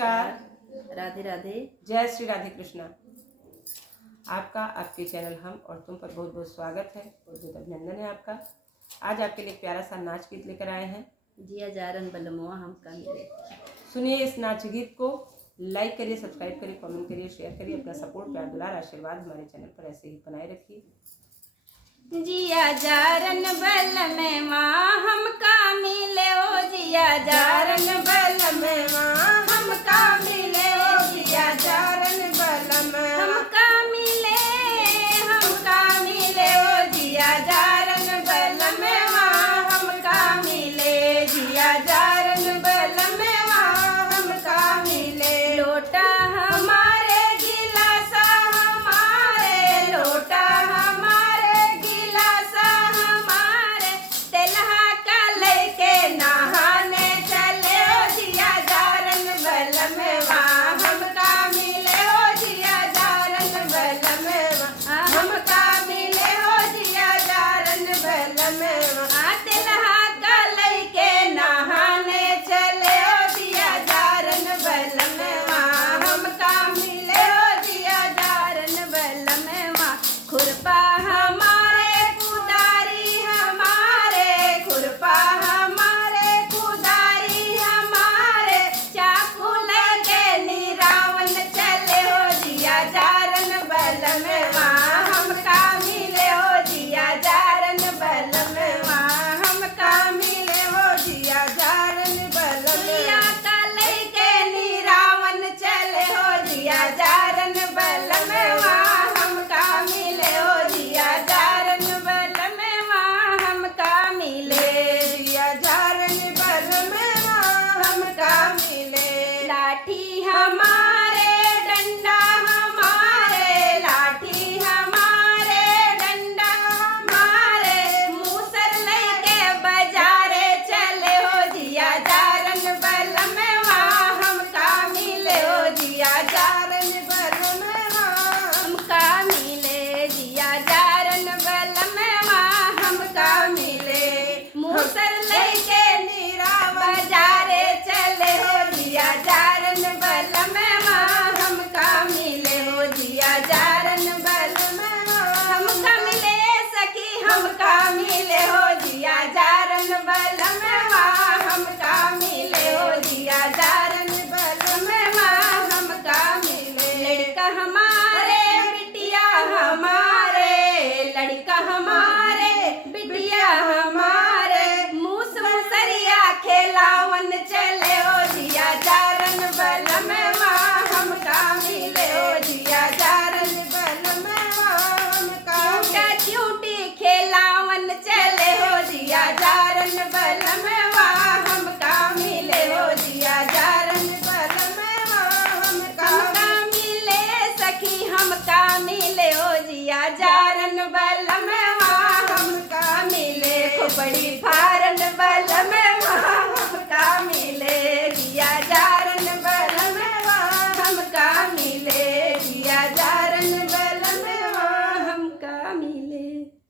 नमस्कार, राधे राधे। जय श्री राधे कृष्णा। आपका आपके चैनल हम और तुम पर बहुत बहुत स्वागत है और बहुत अभिनंदन है आपका। आज आपके लिए एक प्यारा सा नाच गीत लेकर आए हैं। जिया जारन बलमुआ हमका मिले। सुनिए इस नाच गीत को, लाइक करिए, सब्सक्राइब करिए, कमेंट करिए, शेयर करिए। अपना सपोर्ट, प्यार, दुलार, आशीर्वाद हमारे चैनल पर ऐसे ही बनाए रखिए। जिया जारन बल में माँ हमका मिले ओ जिया जारन बल में माँ हमका मिले ओ जिया जारन बल में हमका मिले ओ जिया जारन बल में माँ हमका मिले जिया जारन बल में माँ हमका मिले। लोटा हमारे गिलासा हमारे लोटा हमारे गिलासा हमारे तेलहा का लेके नहाने चले ओ जिया जारन बल में वहाँ हमका मिले ओ जिया जारन बल में वहाँ हमका मिले ओ जिया जारन बल में वहाँ तेलहा का लेके नहाने चले ओ जिया जारन बल में वहाँ हमका मिले ओ जिया जारन बल में वहाँ खुरपा हमारे कुदारी हमारे खुरपा हमारे कुदारी हमारे चाकू लगे निरावन चले हो जिया जारन बल में वहाँ हमका मिले हो जिया जारन बल में वहाँ हमका मिले हो जिया जारन बल में का लेके निरावन चले हो जिया जारन बल में वहाँ हमका मिले हो जिया जारन बल में वहाँ हमका मिले जिया जारन बल में वहाँ हमका मिले। लाठी हमारे डंडा हमारे लाठी हमारे डंडा हमारे मूसर लेके बाजारे चले हो जिया जारन बल में वहाँ हमका मिले हो जिया जारन बल में वहाँ हमका मिले जिया जारन बल में वहाँ हमका मिले। मूसर लेके नीरा बाजारे चले हो जिया जारन बल में वहाँ हमका मिले हो जिया जारन बल में वहाँ हमका मिले सखी हमका मिले हो जिया जारन बल में वहाँ हमका मिले हो जिया जारन बल में वहाँ हमका मिले। लड़का हमारे बिटिया हमारे लड़का हमारे बिटिया हमारे मूस मुसरिया खेलावन चले हो जिया जारन बल में वहाँ हमका मिले हो जिया जारन बल में वहाँ हमका च्यूटी खेलावन चले हो जिया जारन बल में वहाँ हमका मिले हो जिया जारन बल में वहाँ हमका मिले सखी हमका मिले हो जिया जारन बल में वहाँ हमका मिले खोपड़ी फारन बल में